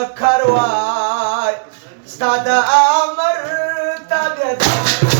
مکروای ستاد امر تابعدار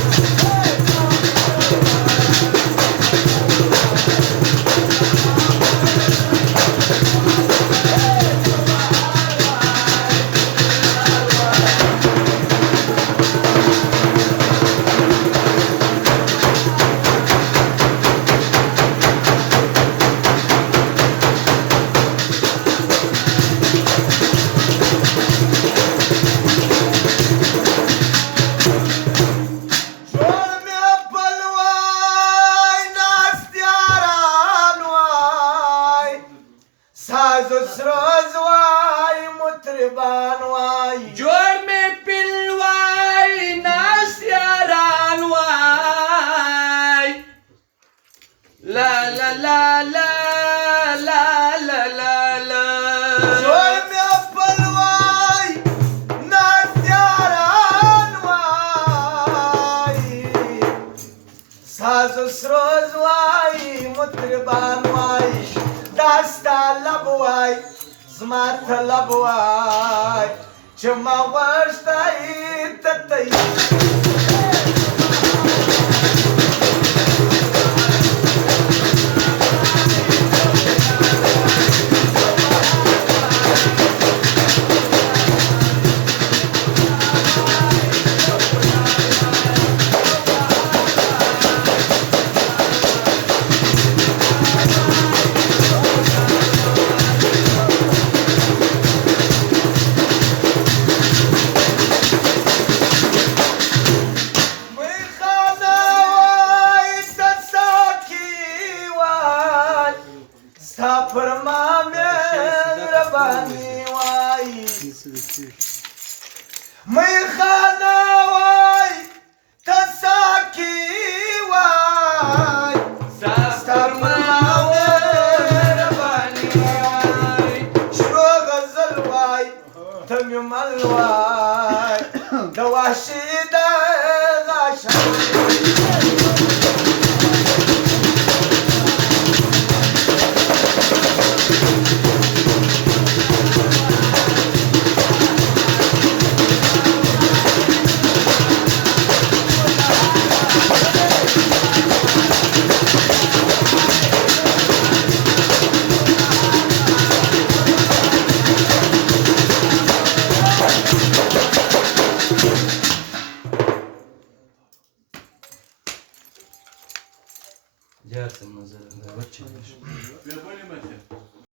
سروز وای مطربان وای جوړ مې پلوای ناس یاران وای لا لا لا لا لا لا لا لا جوړ مې پلوای ناس یاران وای ساز سروز وای مطربان وای داستا لبوای زما طلب وای چې ما غوښتای ته میخانه وای تساکی وای ستا فرمان ربانی وای شروع غزل وای تمیمل وای دواشی ده غاشا Ясно, назад. Вот